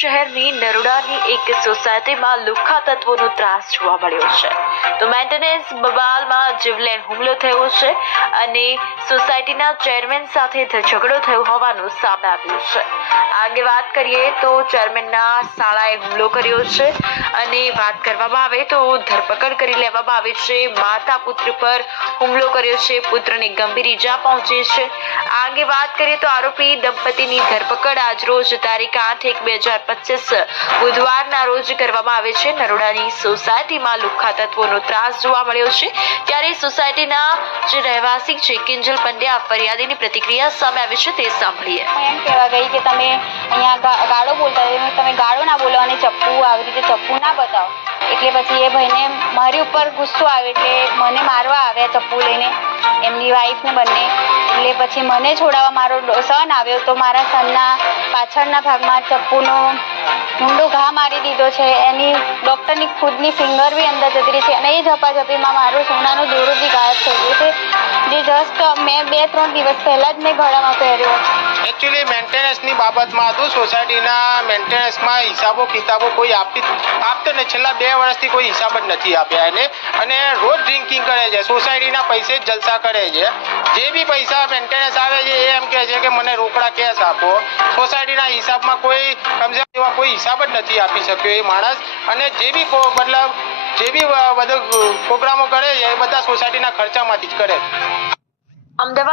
શહેરની નરોડાની એક સોસાયટીમાં લુખ્ખા તત્વોનો ત્રાસ જોવા મળ્યો છે. તો મેન્ટેનન્સ બબાલમાં જીવલેણ હુમલો થયો છે અને સોસાયટીના ચેરમેન સાથે ઝઘડો થયો હોવાનું સામે આવ્યું છે. આ અંગે વાત કરીએ તો ચેરમેનના શાળાએ હુમલો કર્યો છે અને વાત કરવામાં આવે તો ધરપકડ કરી લેવામાં આવી છે. માતા પુત્ર પર હુમલો કર્યો છે, પુત્રને ગંભીર ઈજા પહોંચી છે. આ અંગે વાત કરીએ તો આરોપી દંપતીની ધરપકડ આજરોજ તારીખ 8/1/2025 બુધવારના રોજ કરવામાં આવે છે. નરોડાની સોસાયટીમાં લુખ્ખા તત્વોનો ત્રાસ જોવા મળ્યો છે, ત્યારે સોસાયટીના જે રહેવાસી છે કિંજલ પંડ્યા ફરિયાદીની પ્રતિક્રિયા સામે આવી છે, તે સાંભળીએ. એમ કહેવા ગઈ કે તમે અહીંયા ગાળો બોલતા હતા, તમે ગાળો ના બોલો અને ચપ્પુ આવી રીતે ચપ્પુ ના બતાવો. એટલે પછી એ ભાઈને મારી ઉપર ગુસ્સો આવ્યો એટલે મને મારવા આવ્યા ચપ્પુ લઈને, એમની વાઈફને બંને. એટલે પછી મને છોડાવવા મારો સન આવ્યો તો મારા સનના પાછળના ભાગમાં ચપ્પુનો ઊંડો ઘા મારી દીધો છે. એની ડૉક્ટરની ખુદની ફિંગર બી અંદર જતી રહી છે અને એ ઝપાઝપીમાં મારો સોનાનો દોરો બી ગાયબ થઈ ગયો છે, જે જસ્ટ મેં 2-3 દિવસ પહેલાં જ મેં ગળામાં પહેર્યો. એકચ્યુઅલી મેન્ટેનન્સની બાબતમાં હતું. સોસાયટીના મેન્ટેનન્સમાં હિસાબો કિતાબો કોઈ આપતો ને છેલ્લા 2 વર્ષથી કોઈ હિસાબ જ નથી આપ્યા એને, અને રોજ ડ્રિંકિંગ કરે છે, સોસાયટીના પૈસે જ જલસા કરે છે. જે બી પૈસા મેન્ટેનન્સ આવે છે એ એમ કહે છે કે મને રોકડા કેશ આપો. સોસાયટીના હિસાબમાં કોઈ કમસે કમ એવા કોઈ હિસાબ જ નથી આપી શક્યો એ માણસ. અને જે બી મતલબ જે બી બધો પ્રોગ્રામો કરે છે એ બધા સોસાયટીના ખર્ચામાંથી જ કરે. અમદાવાદ